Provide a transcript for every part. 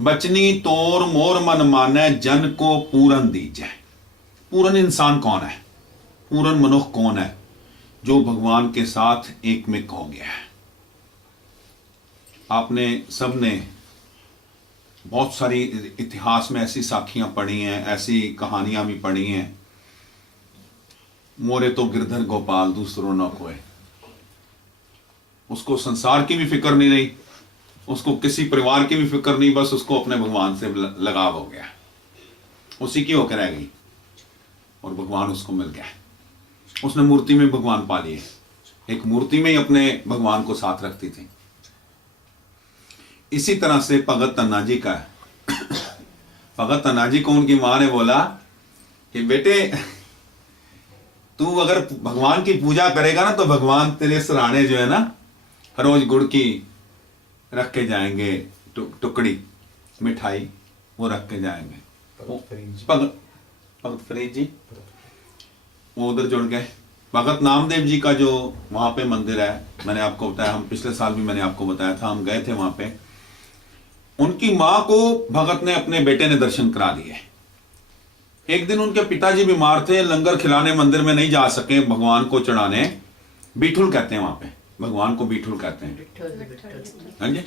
बचनी तोर मोर मन माने, जन को पूरन दीजे। पूरन इंसान कौन है? पूरन मनुष्य कौन है? जो भगवान के साथ एकमिक हो गया है। आपने सबने बहुत सारी इतिहास में ऐसी साखियां पढ़ी हैं, ऐसी कहानियां भी पढ़ी हैं। मोरे तो गिरधर गोपाल दूसरों न कोई। उसको संसार की भी फिक्र नहीं रही, उसको किसी परिवार की भी फिक्र नहीं, बस उसको अपने भगवान से लगाव हो गया, उसी की होकर रह गई और भगवान उसको मिल गया। उसने मूर्ति में भगवान पा लिए, एक मूर्ति में ही अपने भगवान को साथ रखती थी। इसी तरह से भगत तन्नाजी का है। भगत तन्नाजी को उनकी मां ने बोला कि बेटे तू अगर भगवान की पूजा करेगा ना तो भगवान तेरे सराहने जो है ना रोज गुड़ की रख के जाएंगे, टुकड़ी मिठाई वो रख के जाएंगे। भगत फरीद जी वो उधर जुड़ गए। भगत नामदेव जी का जो वहां पे मंदिर है, मैंने आपको बताया, हम पिछले साल भी मैंने आपको बताया था, हम गए थे वहां पे। उनकी मां को भगत ने अपने बेटे ने दर्शन करा दिए। एक दिन उनके पिताजी बीमार थे, लंगर खिलाने मंदिर में नहीं जा सके, भगवान को चढ़ाने। बीठुल कहते हैं वहां पे, भगवान को बीठुल कहते हैं। हाँ जी,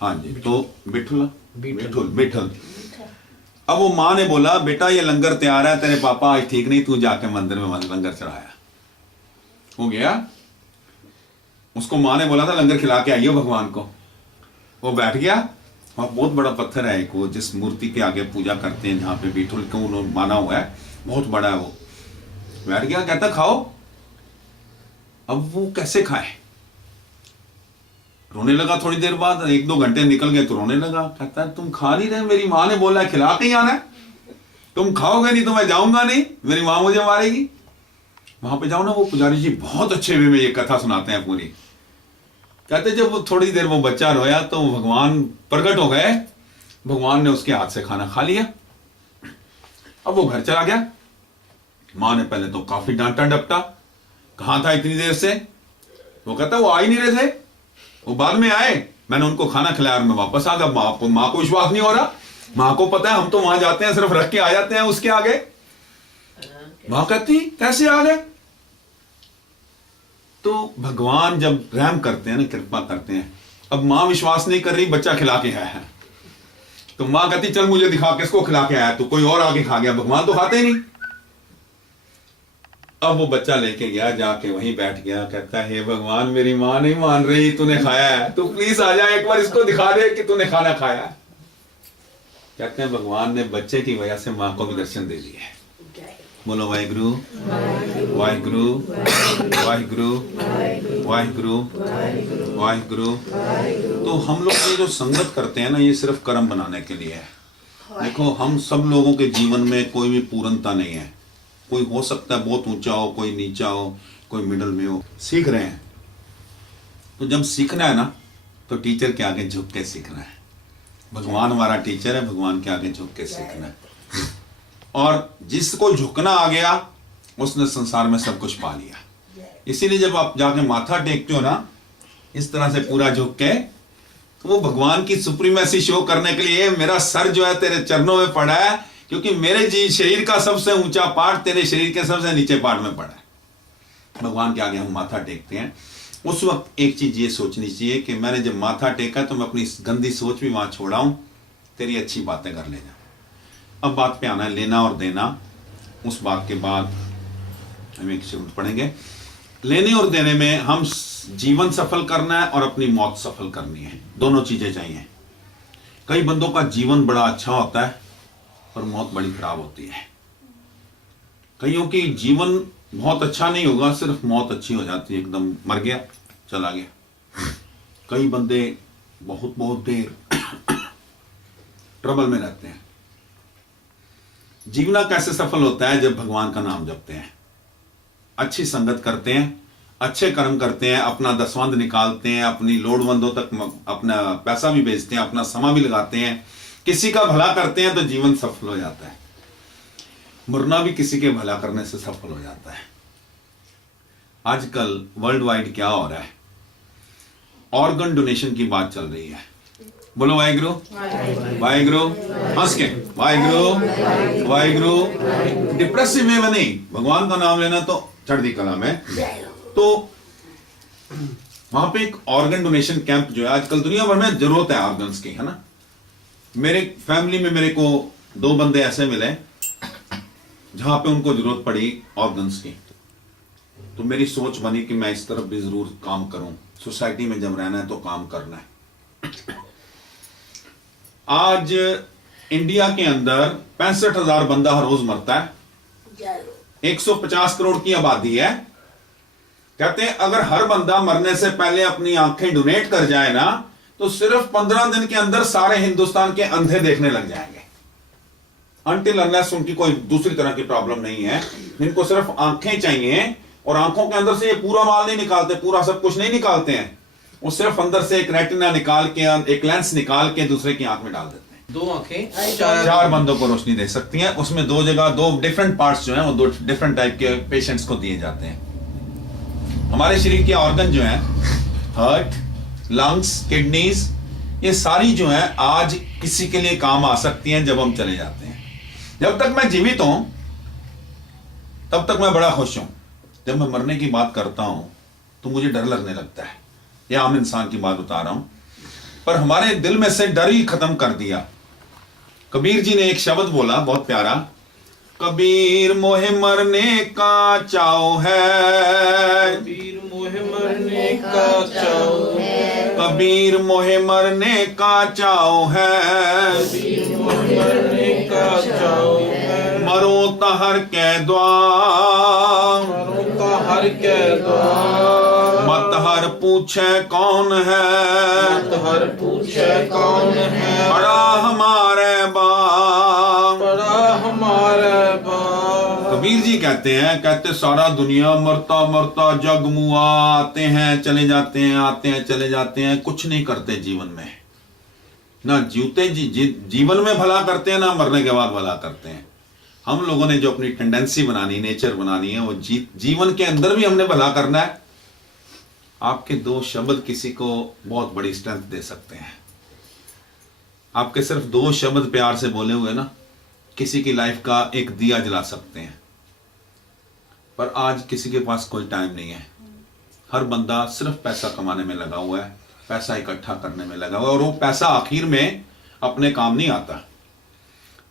हाँ जी, तो बीठुल बीठुल। अब वो माँ ने बोला बेटा ये लंगर तैयार है, तेरे पापा आज ठीक नहीं, तू जाके मंदिर में लंगर चढ़ाया। हो गया, उसको माँ ने बोला था लंगर खिला के आइयो भगवान को। वो बैठ गया, वहाँ बहुत बड़ा पत्थर है एक, वो जिस मूर्ति के आगे पूजा करते हैं जहाँ पे बीठुल को उन्होंने माना हुआ है, बहुत बड़ा है वो। बैठ गया, कहता खाओ। अब वो कैसे खाए? रोने लगा। थोड़ी देर बाद 1-2 घंटे निकल गए तो रोने लगा। कहता है तुम खा नहीं रहे, मेरी माँ ने बोला है खिला के ही आना है, तुम खाओगे नहीं तो मैं जाऊंगा नहीं, मेरी माँ मुझे मारेगी। वहां पे जाओ ना, वो पुजारी जी बहुत अच्छे वे में ये कथा सुनाते हैं पूरी। कहते जब वो थोड़ी देर वो बच्चा रोया तो भगवान प्रकट हो गए, भगवान ने उसके हाथ से खाना खा लिया। अब वो घर चला गया। माँ ने पहले तो काफी डांटा डपटा, कहां था इतनी देर से? वो कहता वो आ ही नहीं रहे थे, वो बाद में आए, मैंने उनको खाना खिलाया और मैं वापस आ गया। माँ को विश्वास नहीं हो रहा, माँ को पता है हम तो वहां जाते हैं सिर्फ रख के आ जाते हैं उसके आगे। माँ कहती कैसे आ गए? तो भगवान जब रहम करते हैं ना, कृपा करते हैं। अब माँ विश्वास नहीं कर रही, बच्चा खिला के आया है, तो माँ कहती चल मुझे दिखा किसको खिला के आया, तो कोई और आगे खा गया, भगवान तो खाते ही नहीं। अब वो बच्चा लेके गया, जाके वहीं बैठ गया। कहता है हे भगवान मेरी माँ नहीं मान रही, तूने खाया है, तू प्लीज आ जा एक बार इसको दिखा दे कि तूने खाना खाया है। कहते हैं भगवान ने बच्चे की वजह से माँ को भी दर्शन दे दिए। बोलो वाहिगुरु वाहिगुरु वाहिगुरु वाहिगुरु वाहिगुरु। तो हम लोग ये जो संगत करते हैं ना, ये सिर्फ कर्म बनाने के लिए है। देखो हम सब लोगों के जीवन में कोई भी पूर्णता नहीं है, कोई हो सकता है बहुत ऊंचा हो, कोई नीचा हो, कोई मिडल में हो। सीख रहे हैं तो जब सीखना है ना तो टीचर के आगे झुक के सीखना है। भगवान हमारा टीचर है, भगवान के आगे झुक के सीखना है। और जिसको झुकना आ गया उसने संसार में सब कुछ पा लिया। इसीलिए जब आप जाके माथा टेकते हो ना इस तरह से पूरा झुक के, तो वो भगवान की सुप्रीमेसी शो करने के लिए मेरा सर जो है तेरे चरणों में पड़ा है, क्योंकि मेरे जी शरीर का सबसे ऊंचा पार्ट तेरे शरीर के सबसे नीचे पार्ट में पड़ा है। भगवान के आगे हम माथा टेकते हैं, उस वक्त एक चीज ये सोचनी चाहिए कि मैंने जब माथा टेका तो मैं अपनी गंदी सोच भी वहां छोड़ाऊं, तेरी अच्छी बातें कर ले जा। अब बात पे आना है लेना और देना। उस बात के बाद हम एक शब्द पढ़ेंगे। लेने और देने में हम जीवन सफल करना है और अपनी मौत सफल करनी है, दोनों चीजें चाहिए। कई बंदों का जीवन बड़ा अच्छा होता है और मौत बड़ी खराब होती है। कईयों की जीवन बहुत अच्छा नहीं होगा, सिर्फ मौत अच्छी हो जाती है, एकदम मर गया चला गया। कई बंदे बहुत बहुत देर ट्रबल में रहते हैं। जीवना कैसे सफल होता है? जब भगवान का नाम जपते हैं, अच्छी संगत करते हैं, अच्छे कर्म करते हैं, अपना दसवंध निकालते हैं, अपनी लोड़वंदों तक अपना पैसा भी बेचते हैं, अपना समय भी लगाते हैं, किसी का भला करते हैं तो जीवन सफल हो जाता है। मरना भी किसी के भला करने से सफल हो जाता है। आजकल वर्ल्ड वाइड क्या हो रहा है? ऑर्गन डोनेशन की बात चल रही है। बोलो वाहिगुरु वाहिगुरु, हंस के वाहिगुरु वाहिगुरु। डिप्रेसिव वे में नहीं, भगवान का नाम लेना तो चढ़ती कला में। तो वहां पे एक ऑर्गन डोनेशन कैंप जो है, आजकल दुनिया भर में जरूरत है ऑर्गन्स की, है ना। मेरे फैमिली में मेरे को 2 बंदे ऐसे मिले जहां पे उनको जरूरत पड़ी ऑर्गन्स की। तो मेरी सोच बनी कि मैं इस तरफ भी जरूर काम करूं। सोसाइटी में जब रहना है तो काम करना है। आज इंडिया के अंदर 65,000 बंदा हर रोज मरता है। 150 करोड़ की आबादी है। कहते हैं अगर हर बंदा मरने से पहले अपनी आंखें डोनेट कर जाए ना, तो सिर्फ 15 दिन के अंदर सारे हिंदुस्तान के अंधे देखने लग जाएंगे। अनटिल अनलेस उनकी कोई दूसरी तरह की प्रॉब्लम नहीं है, इनको सिर्फ आंखें चाहिए। और आंखों के अंदर से ये पूरा माल नहीं निकालते, पूरा सब कुछ नहीं निकालते हैं, वो सिर्फ अंदर से एक रेटिना निकाल के, एक लेंस निकाल के दूसरे की आंख में डाल देते हैं। 2 आंखें 4 बंदों को रोशनी दे सकती हैं। उसमें 2 जगह 2 डिफरेंट पार्ट्स जो हैं वो 2 डिफरेंट टाइप के पेशेंट्स को दिए जाते हैं। हमारे शरीर के ऑर्गन जो हैं, हार्ट, लंग्स, किडनीज, ये सारी जो है आज किसी के लिए काम आ सकती हैं जब हम चले जाते हैं। जब तक मैं जीवित हूं तब तक मैं बड़ा खुश हूं। जब मैं मरने की बात करता हूं तो मुझे डर लगने लगता है। यह आम इंसान की बात बता रहा हूं, पर हमारे दिल में से डर ही खत्म कर दिया। कबीर जी ने एक शब्द बोला बहुत प्यारा, कबीर मोहे मरने का चाव है, कबीर मोहे मरने का चाव है, कबीर मोहे मरने का चाव है, कबीर मोहे मरने का चाव है, मरो तहर के द्वार, मरो तहर के द्वार, मत हर पूछे कौन है, मत हर पूछे कौन है, बड़ा हमारे बाप, बड़ा हमारे बाप। कबीर जी कहते हैं, सारा दुनिया मरता मरता जग मुआ, आते हैं चले जाते हैं, आते हैं चले जाते हैं, कुछ नहीं करते जीवन में, ना जीवते जीवन में भला करते हैं, ना मरने के बाद भला करते हैं। हम लोगों ने जो अपनी टेंडेंसी बनानी, नेचर बनानी है, वो जीवन के अंदर भी हमने भला करना है। आपके 2 शब्द किसी को बहुत बड़ी स्ट्रेंथ दे सकते हैं। आपके सिर्फ 2 शब्द प्यार से बोले हुए ना, किसी की लाइफ का एक दिया जला सकते हैं। पर आज किसी के पास कोई टाइम नहीं है। हर बंदा सिर्फ पैसा कमाने में लगा हुआ है, पैसा इकट्ठा करने में लगा हुआ है, और वो पैसा आखिर में अपने काम नहीं आता।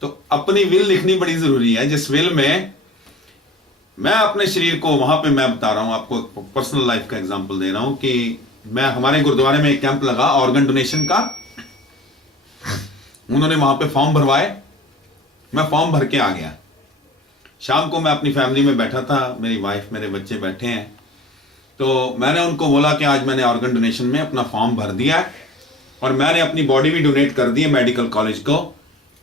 तो अपनी विल लिखनी बड़ी जरूरी है, जिस विल में मैं अपने शरीर को, वहां पे मैं बता रहा हूं आपको, पर्सनल लाइफ का एग्जांपल दे रहा हूं कि मैं, हमारे गुरुद्वारे में एक कैंप लगा ऑर्गन डोनेशन का। उन्होंने वहां पे फॉर्म भरवाए, मैं फॉर्म भर के आ गया। शाम को मैं अपनी फैमिली में बैठा था, मेरी वाइफ, मेरे बच्चे बैठे हैं। तो मैंने उनको बोला कि आज मैंने ऑर्गन डोनेशन में अपना फॉर्म भर दिया है, और मैंने अपनी बॉडी भी डोनेट कर दी है मेडिकल कॉलेज को,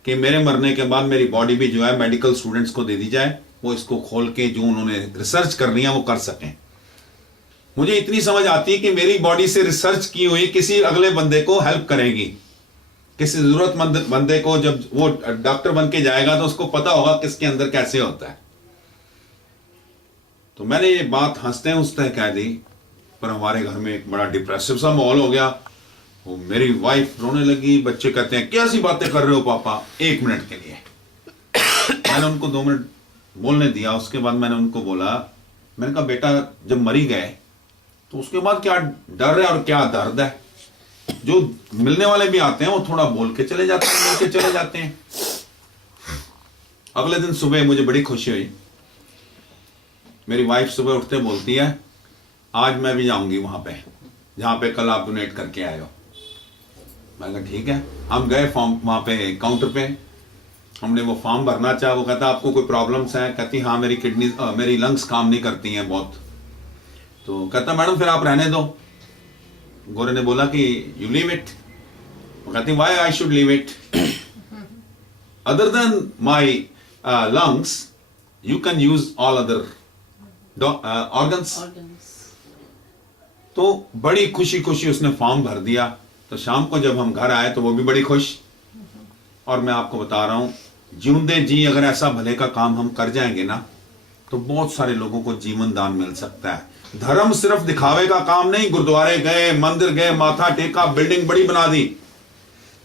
कि मेरे मरने के बाद मेरी बॉडी भी जो है मेडिकल स्टूडेंट्स को दे दी जाए, वो इसको खोल के जो उन्होंने रिसर्च करनी है वो कर सकें। मुझे इतनी समझ आती है कि मेरी बॉडी से रिसर्च की हुई किसी अगले बंदे को हेल्प करेगी, किसी जरूरतमंद बंदे को, जब वो डॉक्टर बन के जाएगा तो उसको पता होगा किसके अंदर कैसे होता है। तो मैंने ये बात हंसते हंसते कह दी, पर हमारे घर में एक बड़ा डिप्रेसिव सा माहौल हो गया। वो मेरी वाइफ रोने लगी, बच्चे कहते हैं कैसी बातें कर रहे हो पापा। 1 मिनट के लिए मैंने उनको 2 मिनट बोलने दिया। उसके बाद मैंने उनको बोला, मैंने कहा बेटा जब मरी गए तो उसके बाद क्या डर है और क्या दर्द है। जो मिलने वाले भी आते हैं वो थोड़ा बोल के चले जाते हैं, मिल के चले जाते हैं। अगले दिन सुबह मुझे बड़ी खुशी हुई, मेरी वाइफ सुबह उठते बोलती है आज मैं भी जाऊंगी वहां पे जहां पे कल आप डोनेट करके आए हो। मैंने कहा ठीक है। हम गए फॉर्म वहां पे काउंटर पे, हमने वो फॉर्म भरना चाहा। वो कहता आपको कोई प्रॉब्लम्स हैं? कहती हाँ मेरी किडनी, मेरी लंग्स काम नहीं करती हैं बहुत। तो कहता मैडम फिर आप रहने दो। गोरे ने बोला कि यू लीव इट। वो कहती why I should leave it, other than my lungs you can use all other organs. तो बड़ी खुशी खुशी उसने फॉर्म भर दिया। तो शाम को जब हम घर आए तो वो भी बड़ी खुश। और मैं आपको बता रहा हूं, जिंदे जी अगर ऐसा भले का काम हम कर जाएंगे ना तो बहुत सारे लोगों को जीवन दान मिल सकता है। धर्म सिर्फ दिखावे का काम नहीं। गुरुद्वारे गए, मंदिर गए, माथा टेका, बिल्डिंग बड़ी बना दी,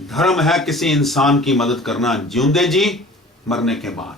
धर्म है किसी इंसान की मदद करना, जिंदे जी मरने के बाद।